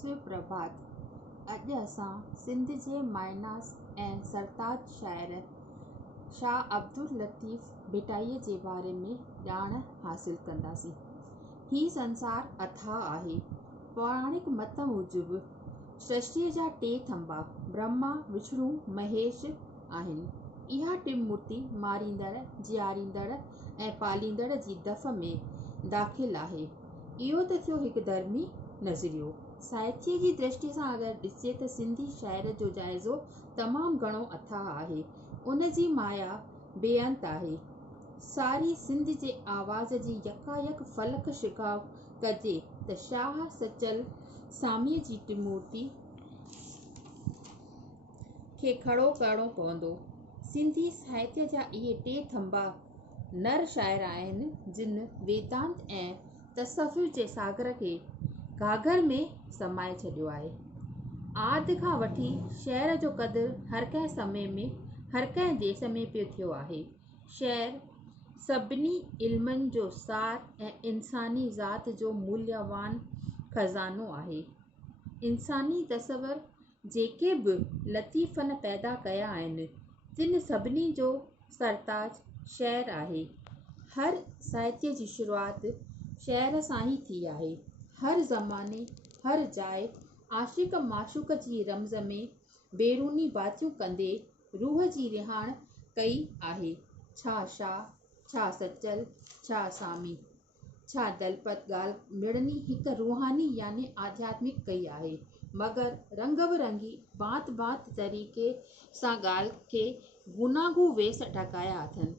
सुप्रभात। अॼु असां सिंध जे माइनास ऐं सरताज शाइर शाह अब्दुल लतीफ़ भिटाईअ जे बारे में ॼाण हासिल कंदासीं। ही संसार अथाह आहे। पौराणिक मत मूजिबि सृष्टिअ जा टे थंबा ब्रह्मा, विष्णु, महेश आहिनि। इहा टिमूर्ति मारींदड़, जीआरींदड़ ऐं पालींदड़ जी दफ़ में दाख़िल आहे। इहो त थियो हिकु धर्मी नज़रियो। साहित्य जी दृष्टि सां अगरि ॾिसे त सिंधी शाइर जो जाइज़ो तमामु घणो अथाह आहे। उन जी माया बेअंत आहे। सारी सिंध जे आवाज़ जी यकायक फलक शिकाव कजे त शाह सचल सामीअ जी टिमूर्ति खे खड़ो करणो पवंदो। सिंधी साहित्य जा इहे टे थंबा नर शाइर आहिनि जिन वेदांत ऐं तसव्वुफ़ जे सागर खे घाघर में समाए छॾियो आहे। आदि खां वठी शहर जो क़दुरु हर कंहिं समय में हर कंहिं देश में पियो थियो आहे। शहर सभिनी इल्मनि जो सार ऐं इंसानी ज़ात जो मूल्यवान खज़ानो आहे। इंसानी तसवर जेके बि लतीफ़नि पैदा कया आहिनि तिन सभिनी जो सरताज शहर आहे। हर साहित्य जी शुरूआति शहर सां ई थी आहे। हर ज़माने हर जाइ आशिक़ माशूक़ जी रमज़ में बेरूनी बातियूं कंदे रूह जी रिहाण कई आहे। छा शाह, छा सचल, छा सामी, छा दलपत ॻाल्हि मिड़नी हिकु रूहानी यानी आध्यात्मिक कई आहे, मगर रंग बिरंगी बात बात तरीक़े सां ॻाल्हि खे गुनागू वेस टकाया अथनि।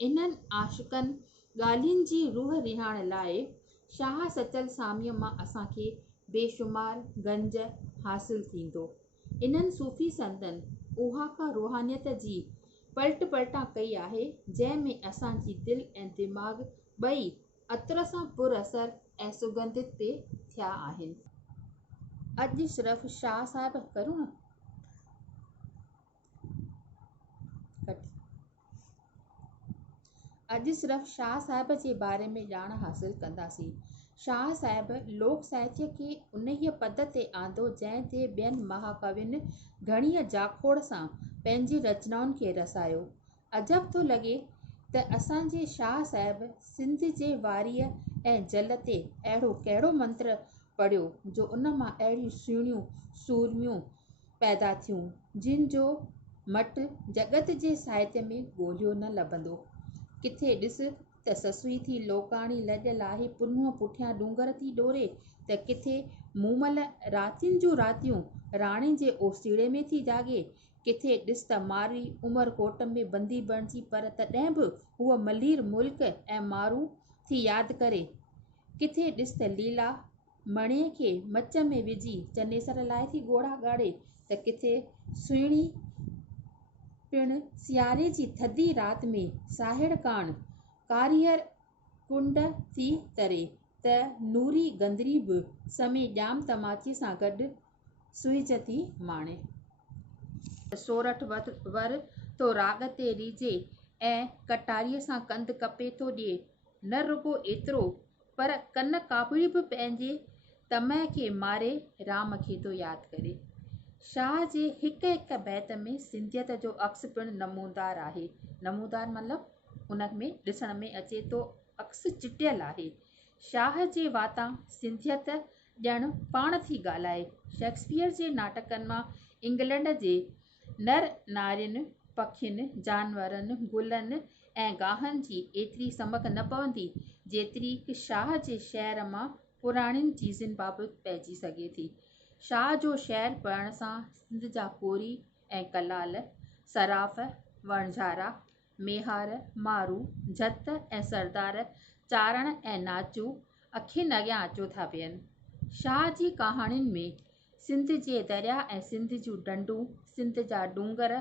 इन्हनि आशिक़नि ॻाल्हियुनि जी रूह रिहाण लाइ शाह सचल सामीअ मां असांखे बेशुमार गंज हासिल थींदो। इन्हनि सूफ़ी संतनि उहा का रूहानियत जी पलट पलटा कई आहे जंहिंमें असांजी दिलि ऐं दिमाग़ ॿई अतर सां पुरअसर ऐं सुगंधित पे थिया आहिनि। अॼु सिर्फ़ु शाह साहिब करूं न अॼु सिर्फ़ु शाह साहिब जे बारे में ॼाण हासिल कंदासीं। शाह साहिब लोक साहित्य खे उन्हीअ पद ते आंदो जंहिं ते ॿियनि महाकवियुनि घणीअ जाखोड़ सां पंहिंजी रचनाउनि खे रसायो। अजब थो लॻे त असांजे शाह साहिब सिंध जे वारीअ ऐं जल ते अहिड़ो कहिड़ो मंत्र पढ़ियो जो उन मां अहिड़ियूं सुहिणियूं सूरमियूं पैदा थियूं जिन जो मट जगत जे साहित्य में ॻोल्हियो न लभंदो। किथे ॾिस त ससुई थी लोकाणी लॼ लाहे पुन्नुअ पुठियां डूंगर थी डोरे त किथे मूमल रातियुनि जूं रातियूं राणे जे ओसीड़े में थी जागे। किथे ॾिस त मारी उमरकोट में बंदी बणिजी पर तॾहिं बि हूअ मलीर मुल्क ऐं मारू थी यादि करे। किथे ॾिस त लीला मणीअ खे मच में विझी चनेसर लाइ थी ॻोढ़ा ॻाड़े त किथे सुहिणी पिणु सियारे जी थधी राति में साहिड़ कान कारीहर कुंड थी तरे त नूरी गंदरी बि समय ॼाम तमाचे सां गॾु सुहिज थी माणे। सोरठ वर तो राग ते रीजे ऐं कटारीअ सां कंध कपे थो ॾिए। न रुगो एतिरो पर कन कापड़ी बि पंहिंजे तमह खे मारे राम खे थो यादि करे। शाह जे हिकु हिकु बैत में सिंधियत जो अक्स पिणु नमूदार आहे। नमूदार मतिलबु उन में ॾिसण में अचे थो अक्स चिटियल आहे। शाह जे वाता सिंधियत ॼण पाण थी ॻाल्हाए। शेक्सपियर जे नाटकनि मां इंग्लैंड जे नर नारियुनि, पखियुनि, जानवरनि, गुलनि ऐं गाहनि जी एतिरी समक न पवंदी जेतिरी कि शाह जे शहर मां पुराणियुनि चीज़ुनि बाबति पइजी सघे थी। शाह जो शहर पढ़ण सां सिंध जा कोरी ऐं कलाल, सराफ़, वणझारा, मेहार, मारू, झत ऐं सरदार चारण ऐं नाचू अखियुनि अॻियां अचो था पियनि। शाह जी कहाणियुनि में सिंध जे दरिया ऐं सिंध जूं ढंढूं, सिंध जा डूंगर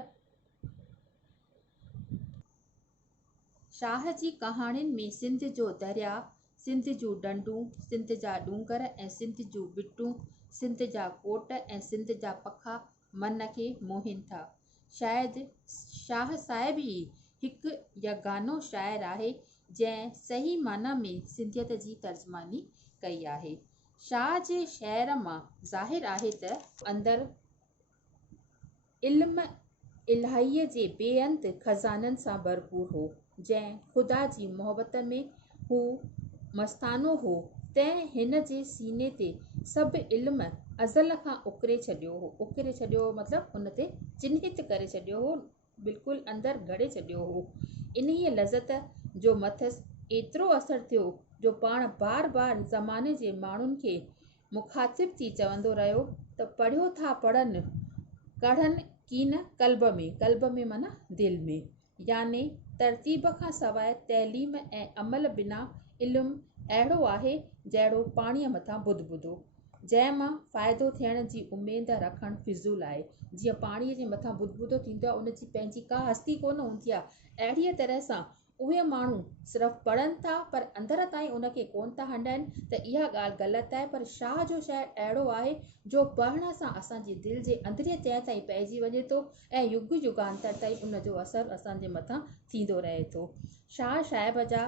शाह जी कहाणियुनि में सिंध जो दरिया, सिंध जूं ढंढूं, सिंध जा डूंगर ऐं सिंध जूं ॿिटूं, सिंध जा कोट ऐं सिंध जा पखा मन खे मोहीनि था। शायदि शाह साहिब ई हिकु यगानो शाइर आहे जंहिं सही माना में सिंधियत जी तर्जमानी कई आहे। शाह जे शहर मां ज़ाहिर आहे त अंदरि इल्म इलाहीअ जे बेअंत खज़ाननि सां भरपूर हो। जंहिं ख़ुदा जी मोहबत में हू मस्तानो हो, तंहिं हिन जे सीने ते सभु इल्म अज़ल खां उकिरे छॾियो हो मतिलबु हुन ते चिन्हित करे छॾियो हो, बिल्कुलु अंदरि घड़े छॾियो हो। इन्हीअ लज़त जो मथसि एतिरो असरु थियो जो पाण बार बार ज़माने जे माण्हुनि खे मुखातिब थी चवंदो रहियो त पढ़ियो था पढ़नि कढ़नि कीन कल्ब में माना दिलि में, याने तरतीब खां सवाइ तइलीम ऐं अमल बिना इल्मु अहिड़ो आहे जहिड़ो पाणीअ मथां बुदबुदो, जंहिं मां फ़ाइदो थियण जी उमेद रखणु फिज़ूल आहे। जीअं पाणीअ जे मथां बुदबुदो थींदो आहे, उनजी पंहिंजी का हस्ती कोन हूंदी आहे, अहिड़ीअ तरह सां उहे माण्हू सिर्फ़ु पढ़नि था पर अंदरि ताईं उनखे कोन था हंडाइनि, त इहा ॻाल्हि ग़लति आहे। पर शाह जो शहर अहिड़ो आहे जो पढ़ण सां असांजी दिलि जे अंदरे तह ताईं पइजी वञे थो ऐं युग युगांतर ताईं उनजो असरु असांजे मथां थींदो रहे थो। शाह साहिब जा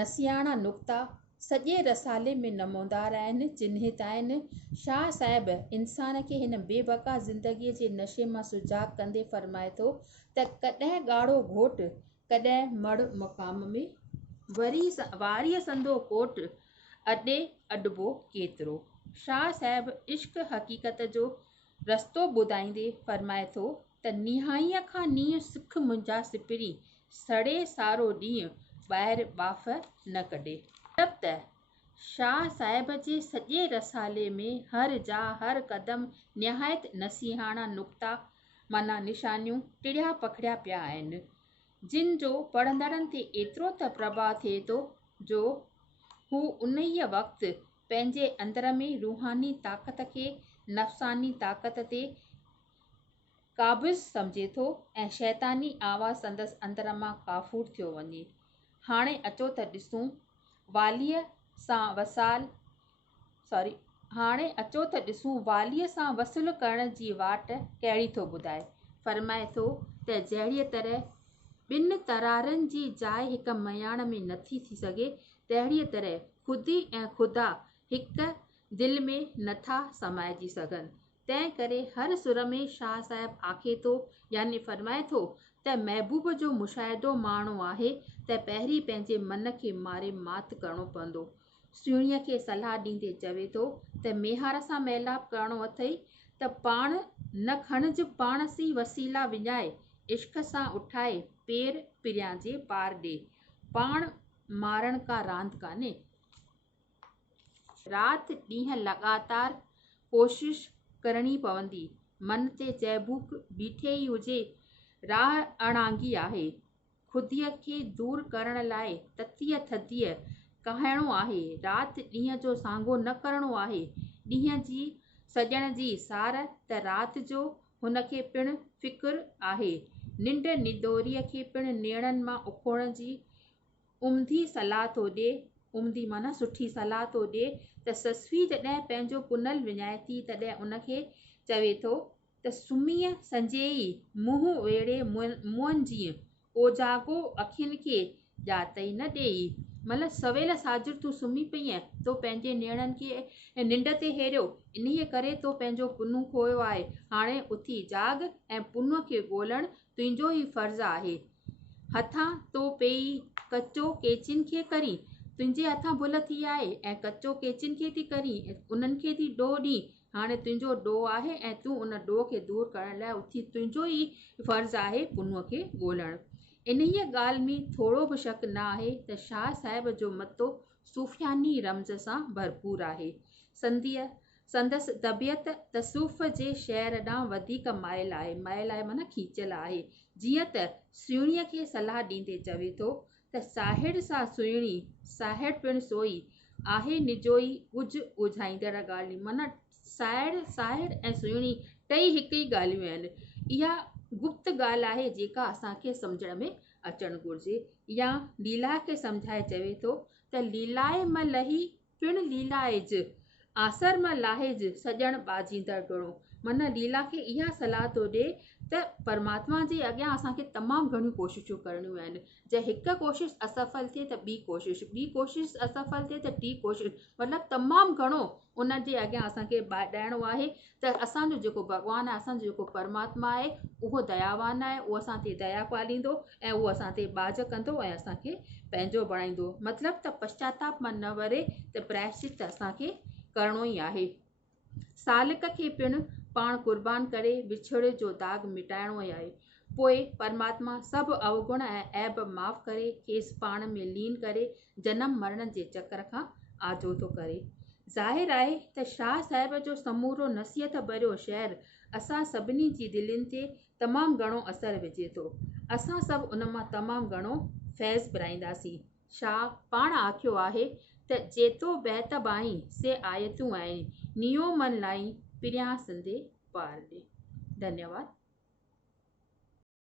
नसियाणा नुक़्ता सॼे रसाले में नमूदार आहिनि, चिन्हित आहिनि। शाह साहिब इंसान खे हिन बेबका ज़िंदगीअ जे नशे मां सुजाग कंदे फ़रमाए थो त कॾहिं ॻाढ़ो घोट कॾहिं मड़ मक़ाम में वारीअ संदो कोट अॾे अॾिबो केतिरो। शाह साहिब इश्क हक़ीक़त जो रस्तो ॿुधाईंदे फ़रमाए थो त निहाईअ खां नींहुं सिख मुंहिंजा सिपरी सड़े सारो ॾींहुं ॿाहिरि बाफ़ न कढे। मतिलब त शाह साहिब जे सॼे रसाले में हर जा हर क़दम निहायत नसीहाणा नुक़्ता माना निशानियूं टिड़िया पखड़िया पिया आहिनि, जिन जो पढ़ंदड़नि ते एतिरो त प्रभाव थिए थो जो हू उन ई वक़्तु पंहिंजे अंदर में रूहानी ताक़त खे नफ़्सानी ताक़त ते क़ाबिज़ सम्झे थो ऐं शैतानी आवाज़ संदसि अंदर मां काफ़ूर थियो वञे। हाणे अचो त ॾिसूं वालीअ सां वसूल करण जी वाट कहिड़ी थो ॿुधाए। फ़रमाए थो त जहिड़ीअ तरह ॿिनि तरारनि जी जाइ हिक मयाण में नथी थी सघे, तहिड़ीअ तरह ख़ुदी ऐं ख़ुदा हिक दिलि में नथा समाइजी सघनि। तंहिं करे हर सुर में शाह साहिब आखे थो यानी फ़रमाए थो त महबूब जो मुशाहिदो माणो आहे त पहिरीं पंहिंजे मन खे मारे मात करणो पवंदो। सुहिणीअ खे सलाह ॾींदे चवे थो त मेहार सां मेलाप करणो अथई त पाण न खणिज पाण सी वसीला विञाए, इश्क सां उठाए पेर पिरियां जे पार ॾे, पाण मारण का रांदि कान्हे। राति ॾींहं लॻातार कोशिश करणी पवंदी, मन ते चहबूक बीठे ई हुजे, राह अणांगी आहे, ख़ुदीअ खे दूर करण लाइ ततीअ थधीअ कहाइणो आहे, राति ॾींहं जो सांगो न करणो आहे, ॾींहं जी सॼण जी सार त राति जो हुनखे पिणु फ़िक्रु आहे, निंड निदोरीअ खे पिणु नेणनि मां उखोड़ण जी उम्दी सलाह थो ॾिए, उम्दी माना सुठी सलाह थो ॾिए त ससवी जॾहिं पंहिंजो पुनल विञाए थी तॾहिं उनखे चवे थो त सुम्हीअ संजेई मुंहुं वेड़े मुंहंनि जीअं ओजागो अखियुनि खे ॼातई न ॾेई, मतिलबु सवेल साजुर तूं सुम्ही पईअ, तो पंहिंजे नेणनि खे निंड ते हेरियो, इन्हीअ करे तो पंहिंजो पुनु खोयो आहे, हाणे उथी जाग ऐं पुनुअ खे ॻोल्हणु तुंहिंजो ई फ़र्ज़ु आहे। हथां तो पेई कचो केचिन खे करी, तुंहिंजे हथां भुल थी आहे ऐं कचो केचिन खे थी करी, उन्हनि खे थी ॾोह ॾी, हाणे तुंहिंजो ॾोह आहे ऐं तूं उन ॾोह खे दूर करण लाइ उथी, तुंहिंजो ई फ़र्ज़ु आहे पुनुअ खे ॻोल्हणु। इन्हीअ ॻाल्हि में थोरो बि शक न आहे त शाह साहिब जो मतो सूफ़ियानी रम्ज़ सां भरपूर आहे। संदसि तबियत तसूफ़ जे शहर ॾांहुं वधीक माइल आहे माना खीचियल आहे। जीअं त सुहिणीअ खे सलाह ॾींदे चवे थो त साहिड़ सां सुहिणी साहिड़ पिणु सोई आहे निजोई ॻुझ ॻुझाईंदड़ ॻाल्हियूं, माना साहिड़ ऐं सुहिणी टई हिकु ई ॻाल्हियूं आहिनि। इहा गुप्त ॻाल्हि आहे जेका असांखे सम्झण में अचणु घुरिजे। या लीला खे सम्झाए चवे थो त लीलाए म लही पिणु लीलाइज, आसर मां लाहेज सॼण बाजींदड़ घणो। मन लीला खे इहा सलाह थो ॾे त परमात्मा जे अॻियां असांखे तमामु घणियूं कोशिशूं करणियूं आहिनि। जे हिकु कोशिश असफल थिए त ॿी कोशिश असफल थिए त टी कोशिश, मतिलबु तमामु घणो उन जे अॻियां असांखे ॾियणो आहे त असांजो जेको भॻवानु आहे, असांजो जेको परमात्मा आहे, उहो दयावान आहे, उहो असां ते दया पालींदो ऐं उहो असां ते बाज कंदो ऐं असांखे पंहिंजो बणाईंदो। मतिलबु त पश्चाताप मां न वरे त प्रायश्चित असांखे करिणो ई आहे। सालिक खे पिणु पाण क़ुर्बान करे विछड़े जो दाग मिटाइणो ई आहे। पोइ परमात्मा सभु अवगुण ऐं ऐब माफ़ करे खेसि पाण में लीन करे जनम मरण जे चक्र खां आजो थो करे। ज़ाहिर आहे त शाह साहिब जो समूरो नसीहत भरियो शहर असां सभिनी जी दिलनि ते तमामु घणो असरु विझे थो। असां सभु उन मां तमामु घणो फैज़ घुराईंदासीं। शाह पाण आखियो आहे त जेतो बैत बाहीं से आयतूं आहिनि, नियो मन लाई पिरियां सिंधे पार ॾे। धन्यवाद।